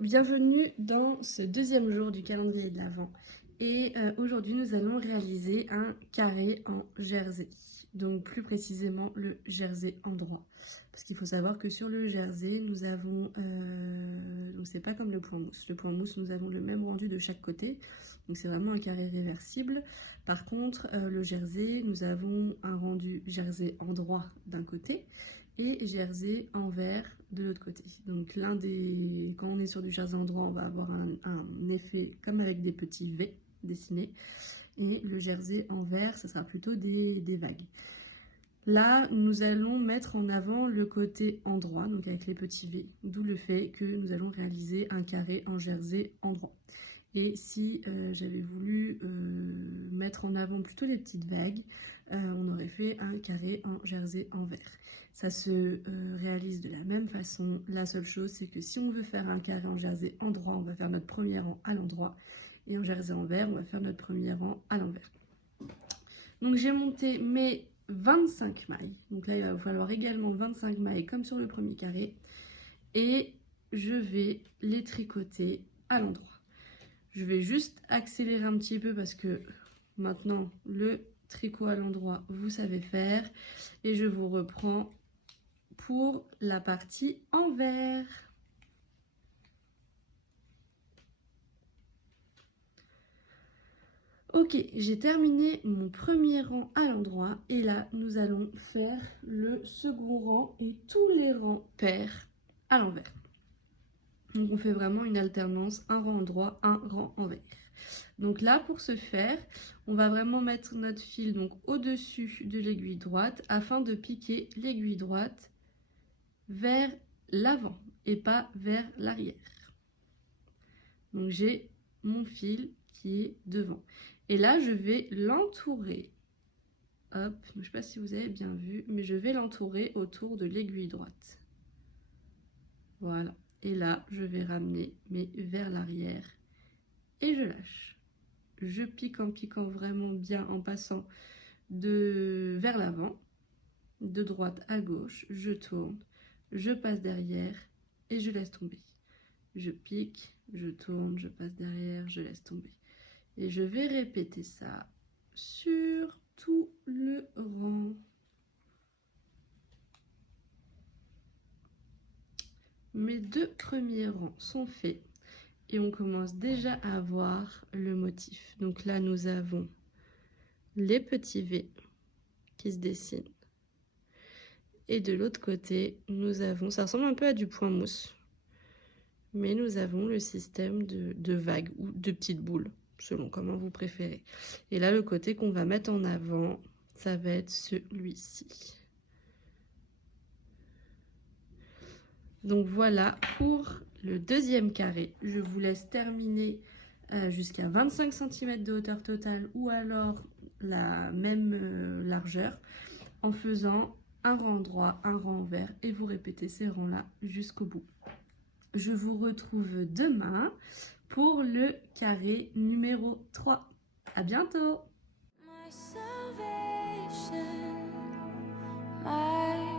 bienvenue dans ce deuxième jour du calendrier de l'Avent. Et aujourd'hui nous allons réaliser un carré en jersey. Donc plus précisément le jersey endroit. Parce qu'il faut savoir que sur le jersey nous avons, donc c'est pas comme le point mousse. Le point mousse nous avons le même rendu de chaque côté. Donc c'est vraiment un carré réversible. Par contre le jersey nous avons un rendu jersey endroit d'un côté et jersey envers de l'autre côté. Donc quand on est sur du jersey endroit, on va avoir un effet comme avec des petits V dessinés, et le jersey envers, ça sera plutôt des vagues. Là, nous allons mettre en avant le côté endroit, donc avec les petits V, d'où le fait que nous allons réaliser un carré en jersey endroit. Et si j'avais voulu mettre en avant plutôt les petites vagues, on aurait fait un carré en jersey envers. Ça se réalise de la même façon. La seule chose, c'est que si on veut faire un carré en jersey endroit, on va faire notre premier rang à l'endroit. Et en jersey envers, on va faire notre premier rang à l'envers. Donc j'ai monté mes 25 mailles. Donc là, il va falloir également 25 mailles comme sur le premier carré. Et je vais les tricoter à l'endroit. Je vais juste accélérer un petit peu parce que maintenant le tricot à l'endroit vous savez faire, et je vous reprends pour la partie envers. Ok, j'ai terminé mon premier rang à l'endroit et là nous allons faire le second rang et tous les rangs pairs à l'envers. Donc on fait vraiment une alternance, un rang endroit, un rang envers. Donc là, pour ce faire, on va vraiment mettre notre fil donc au-dessus de l'aiguille droite afin de piquer l'aiguille droite vers l'avant et pas vers l'arrière. Donc j'ai mon fil qui est devant. Et là, je vais l'entourer. Hop, je ne sais pas si vous avez bien vu, mais je vais l'entourer autour de l'aiguille droite. Voilà. Et là, je vais ramener mais vers l'arrière et je lâche. Je pique en piquant vraiment bien, en passant vers l'avant, de droite à gauche, je tourne, je passe derrière et je laisse tomber. Je pique, je tourne, je passe derrière, je laisse tomber. Et je vais répéter ça sur tout le rang. Mes deux premiers rangs sont faits. Et on commence déjà à voir le motif. Donc là, nous avons les petits V qui se dessinent. Et de l'autre côté, nous avons, ça ressemble un peu à du point mousse, mais nous avons le système de vagues ou de petites boules, selon comment vous préférez. Et là, le côté qu'on va mettre en avant, ça va être celui-ci. Donc voilà pour le deuxième carré. Je vous laisse terminer jusqu'à 25 cm de hauteur totale ou alors la même largeur en faisant un rang droit, un rang envers et vous répétez ces rangs-là jusqu'au bout. Je vous retrouve demain pour le carré numéro 3. À bientôt! My